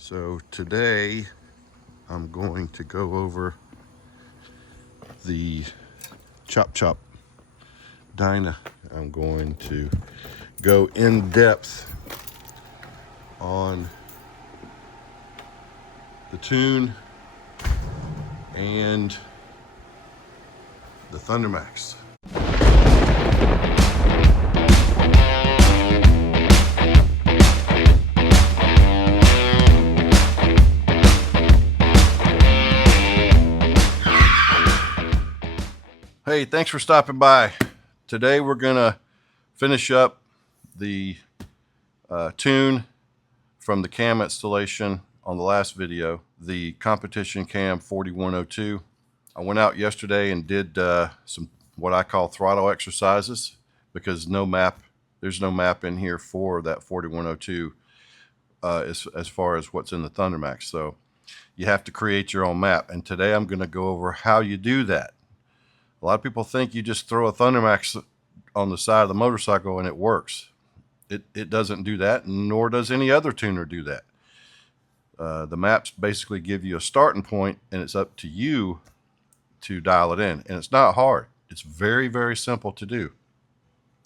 So today I'm going to go over the Chop Chop Dyna. I'm going to go in depth on the tune and the ThunderMax. Hey, thanks for stopping by. Today we're gonna finish up the tune from the cam installation on the last video, the competition cam 4102. I went out yesterday and did some what I call throttle exercises because there's no map in here for that 4102 as far as what's in the ThunderMax. So you have to create your own map. And today I'm going to go over how you do that. A lot of people think you just throw a ThunderMax on the side of the motorcycle and it works. It doesn't do that, nor does any other tuner do that. The maps basically give you a starting point, and it's up to you to dial it in. And it's not hard. It's very, very simple to do.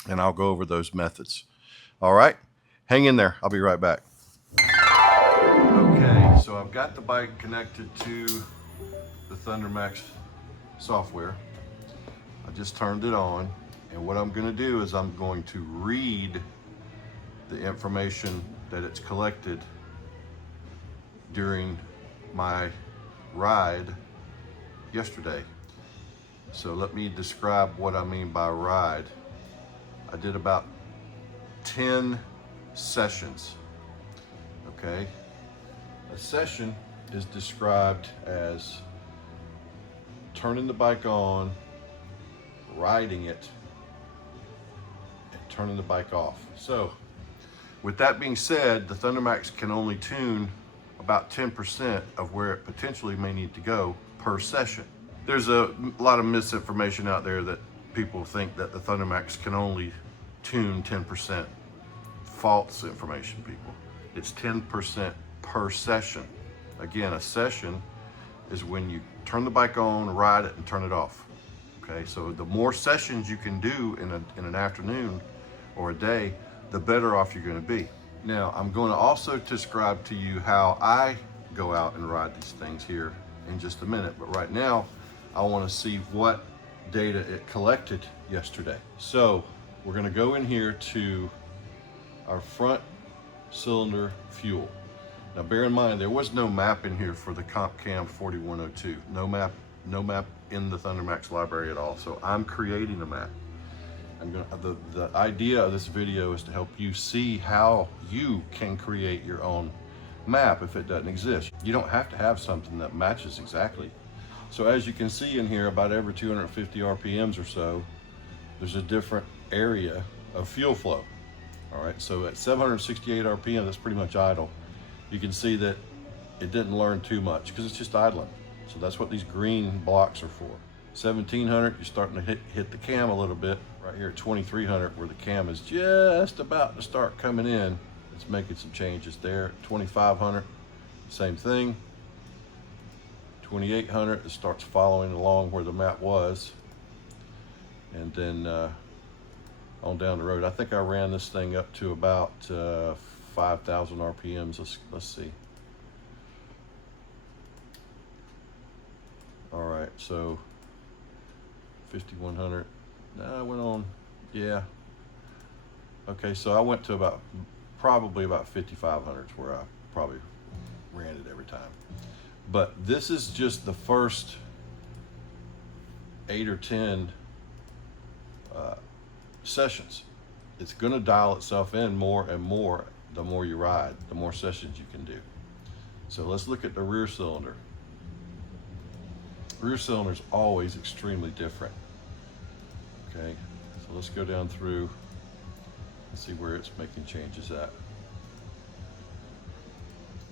And I'll go over those methods. All right, hang in there. I'll be right back. Okay, so I've got the bike connected to the ThunderMax software. I just turned it on, and what I'm going to do is I'm going to read the information that it's collected during my ride yesterday. So let me describe what I mean by ride. I did about 10 sessions. Okay, a session is described as turning the bike on, riding it, and turning the bike off. So with that being said, the ThunderMax can only tune about 10% of where it potentially may need to go per session. There's a lot of misinformation out there that people think that the ThunderMax can only tune 10%. False information, people. It's 10% per session. Again, a session is when you turn the bike on, ride it, and turn it off. Okay, so the more sessions you can do in an afternoon or a day, the better off you're going to be. Now, I'm going to also describe to you how I go out and ride these things here in just a minute. But right now, I want to see what data it collected yesterday. So we're going to go in here to our front cylinder fuel. Now, bear in mind, there was no map in here for the Comp Cam 4102. No map in the ThunderMax library at all. So I'm creating a map. The idea of this video is to help you see how you can create your own map if it doesn't exist. You don't have to have something that matches exactly. So as you can see in here, about every 250 RPMs or so, there's a different area of fuel flow. All right, so at 768 RPM, that's pretty much idle. You can see that it didn't learn too much because it's just idling. So that's what these green blocks are for. 1700, you're starting to hit the cam a little bit. Right here at 2300, where the cam is just about to start coming in, it's making some changes there. 2500, same thing. 2800, it starts following along where the map was. And then on down the road, I think I ran this thing up to about 5,000 RPMs. Let's see. All right, so 5100. I went on, yeah. Okay, so I went to probably about 5,500 where I probably ran it every time. But this is just the first 8 or 10 sessions. It's gonna dial itself in more and more the more you ride, the more sessions you can do. So let's look at the rear cylinder. Rear cylinder is always extremely different. Okay, so let's go down through and see where it's making changes at.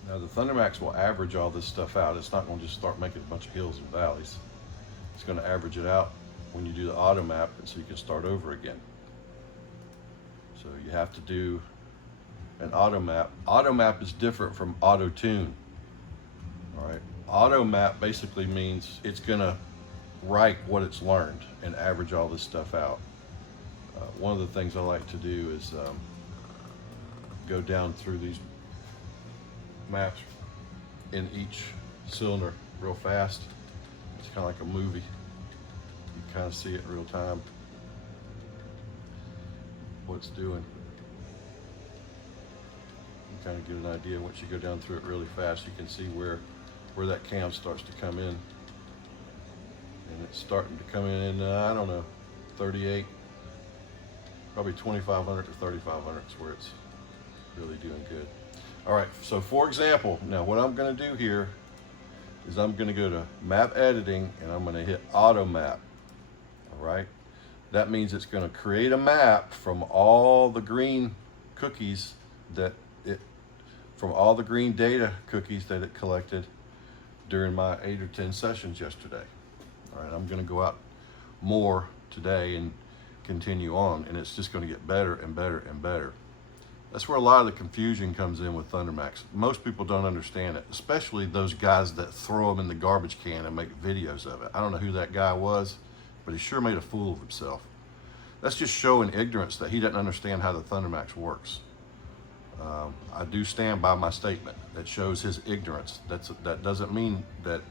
Now the ThunderMax will average all this stuff out. It's not going to just start making a bunch of hills and valleys. It's going to average it out when you do the auto map, and so you can start over again. So you have to do and auto map. Auto map is different from auto tune. All right, auto map basically means it's gonna write what it's learned and average all this stuff out. One of the things I like to do is go down through these maps in each cylinder real fast. It's kind of like a movie. You kind of see it in real time, what it's doing. You kind of get an idea once you go down through it really fast. You can see where that cam starts to come in. And it's starting to come in, I don't know, 38, probably 2,500 to 3,500 is where it's really doing good. All right, so for example, now what I'm gonna do here is I'm gonna go to map editing and I'm gonna hit auto map, all right? That means it's gonna create a map from all the green cookies from all the green data cookies that it collected during my 8 or 10 sessions yesterday. All right, I'm gonna go out more today and continue on, and it's just gonna get better and better and better. That's where a lot of the confusion comes in with ThunderMax. Most people don't understand it, especially those guys that throw them in the garbage can and make videos of it. I don't know who that guy was, but he sure made a fool of himself. That's just showing ignorance that he doesn't understand how the ThunderMax works. I do stand by my statement. That shows his ignorance. That doesn't mean that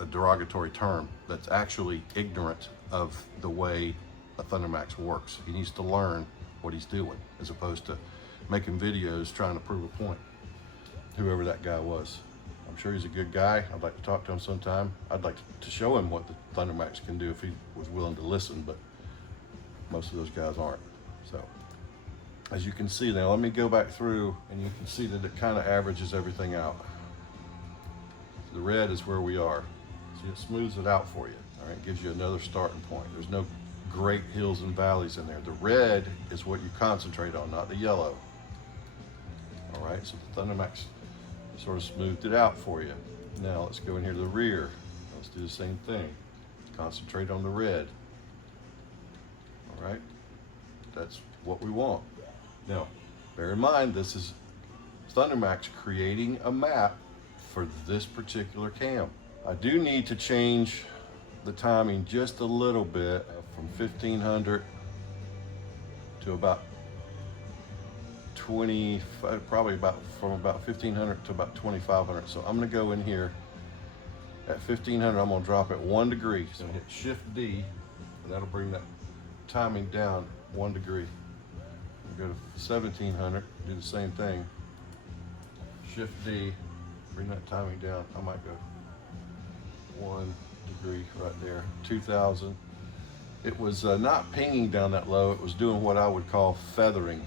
a derogatory term. That's actually ignorant of the way a ThunderMax works. He needs to learn what he's doing, as opposed to making videos trying to prove a point, whoever that guy was. I'm sure he's a good guy. I'd like to talk to him sometime. I'd like to show him what the ThunderMax can do if he was willing to listen, but most of those guys aren't. So, as you can see now, let me go back through and you can see that it kind of averages everything out. The red is where we are. See, it smooths it out for you. All right, gives you another starting point. There's no great hills and valleys in there. The red is what you concentrate on, not the yellow. All right, so the ThunderMax sort of smoothed it out for you. Now let's go in here to the rear. Let's do the same thing. Concentrate on the red. All right, that's what we want. Now, bear in mind, this is ThunderMax creating a map for this particular cam. I do need to change the timing just a little bit from 1500 to about 20, probably from about 1500 to about 2500. So I'm gonna go in here at 1500, I'm gonna drop it 1 degree. So hit Shift D, and that'll bring that timing down 1 degree. Go to 1700, do the same thing. Shift D, bring that timing down. I might go 1 degree right there, 2000. It was not pinging down that low. It was doing what I would call feathering.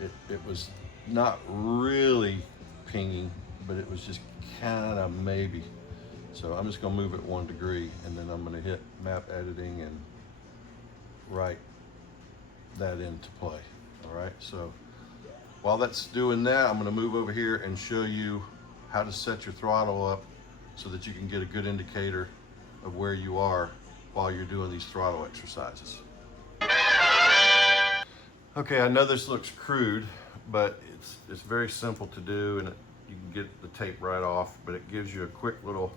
It was not really pinging, but it was just kind of maybe. So I'm just gonna move it 1 degree, and then I'm gonna hit map editing and write that into play. All right, so while that's doing that, I'm going to move over here and show you how to set your throttle up so that you can get a good indicator of where you are while you're doing these throttle exercises. Okay, I know this looks crude, but it's very simple to do, and you can get the tape right off, but it gives you a quick little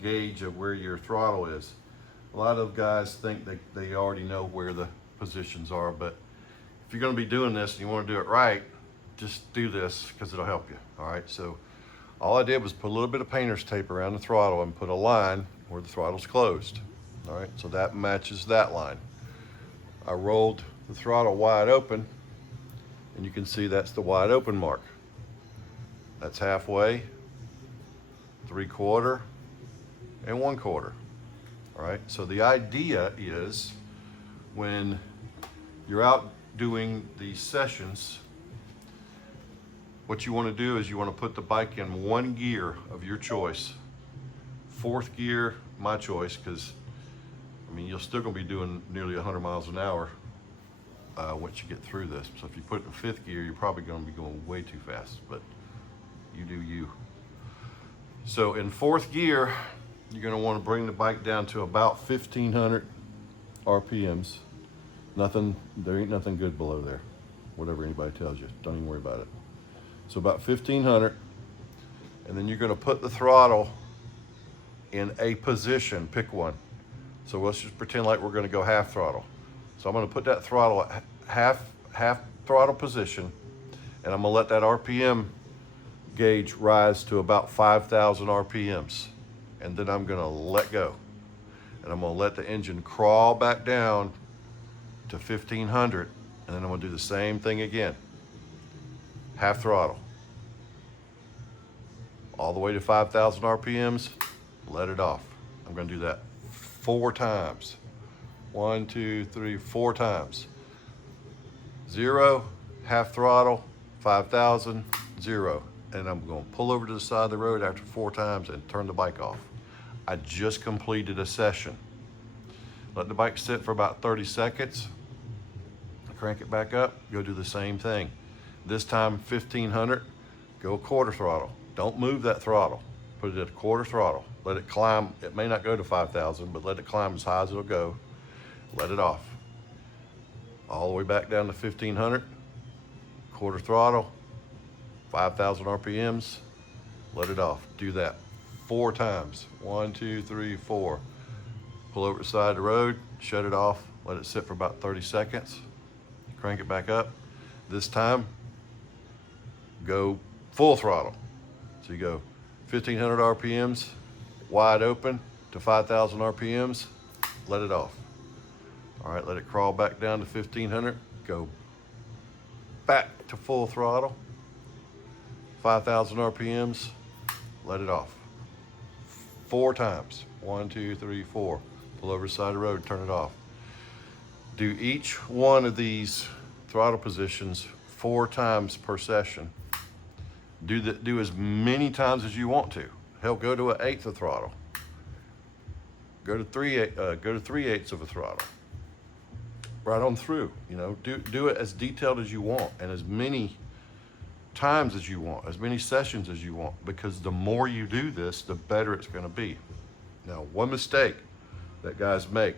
gauge of where your throttle is. A lot of guys think they already know where the positions are, but if you're going to be doing this and you want to do it right, just do this because it'll help you. All right, so all I did was put a little bit of painter's tape around the throttle and put a line where the throttle's closed. All right, so that matches that line. I rolled the throttle wide open, and you can see that's the wide open mark. That's halfway, 3/4, and 1/4. All right, so the idea is when you're out doing these sessions, what you want to do is you want to put the bike in 1 gear of your choice. 4th gear, my choice, because I mean you're still going to be doing nearly 100 miles an hour once you get through this. So if you put it in 5th gear, you're probably going to be going way too fast, but you do you. So in 4th gear, you're going to want to bring the bike down to about 1500 RPMs. There ain't nothing good below there. whatever anybody tells you. Don't even worry about it. So about 1500, and then you're going to put the throttle in a position. Pick one. So let's just pretend like we're going to go half throttle. So I'm going to put that throttle at half throttle position, and I'm going to let that RPM gauge rise to about 5,000 RPMs, and then I'm going to let go, and I'm going to let the engine crawl back down to 1500, and then I'm going to do the same thing again. Half throttle all the way to 5,000 RPMs, let it off. I'm going to do that 4 times. 1, 2, 3, 4 times. 0, half throttle, 5,000, 0. And I'm going to pull over to the side of the road after 4 times and turn the bike off. I just completed a session. Let the bike sit for about 30 seconds. Crank it back up, go do the same thing. This time 1500, go quarter throttle. Don't move that throttle. Put it at quarter throttle. Let it climb. It may not go to 5,000, but let it climb as high as it'll go. Let it off. All the way back down to 1500, quarter throttle, 5,000 RPMs, let it off. Do that 4 times. 1, 2, 3, 4. Pull over to the side of the road, shut it off, let it sit for about 30 seconds. Crank it back up. This time, go full throttle. So you go 1500 RPMs, wide open to 5,000 RPMs, let it off. All right, let it crawl back down to 1500, go back to full throttle, 5,000 RPMs, let it off. 4 times. 1, 2, 3, 4. Pull over the side of the road, turn it off. Do each one of these throttle positions 4 times per session. Do as many times as you want to. Hell, go to 1/8 of throttle. Go to 3/8 of a throttle. Right on through. You know, do it as detailed as you want and as many times as you want, as many sessions as you want, because the more you do this, the better it's going to be. Now, one mistake that guys make,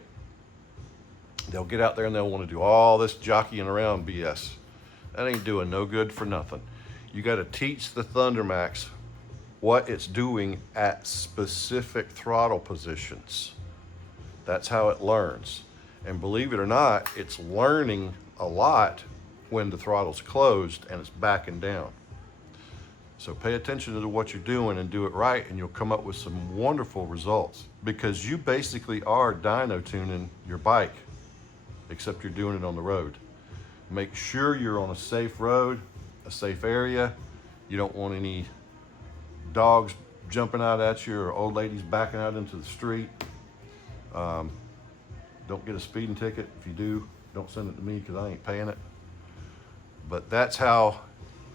they'll get out there and they'll want to do all this jockeying around BS. That ain't doing no good for nothing. You got to teach the ThunderMax what it's doing at specific throttle positions. That's how it learns. And believe it or not, it's learning a lot when the throttle's closed and it's backing down. So pay attention to what you're doing and do it right, and you'll come up with some wonderful results, because you basically are dyno tuning your bike, except you're doing it on the road. Make sure you're on a safe road, a safe area. You don't want any dogs jumping out at you or old ladies backing out into the street. Don't get a speeding ticket. If you do, don't send it to me because I ain't paying it. But that's how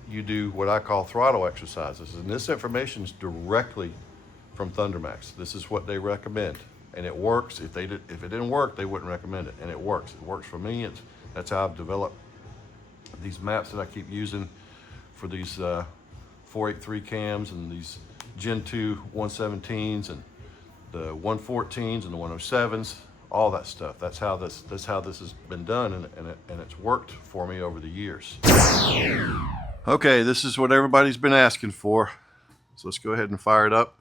you do what I call throttle exercises. And this information is directly from ThunderMax. This is what they recommend. And it works. If it didn't work, they wouldn't recommend it. And it works. It works for me. That's how I've developed these maps that I keep using for these 483 cams and these Gen 2 117s and the 114s and the 107s. All that stuff. That's how this has been done, and it's worked for me over the years. Okay, this is what everybody's been asking for. So let's go ahead and fire it up.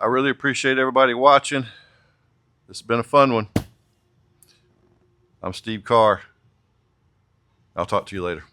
I really appreciate everybody watching. This has been a fun one. I'm Steve Carr. I'll talk to you later.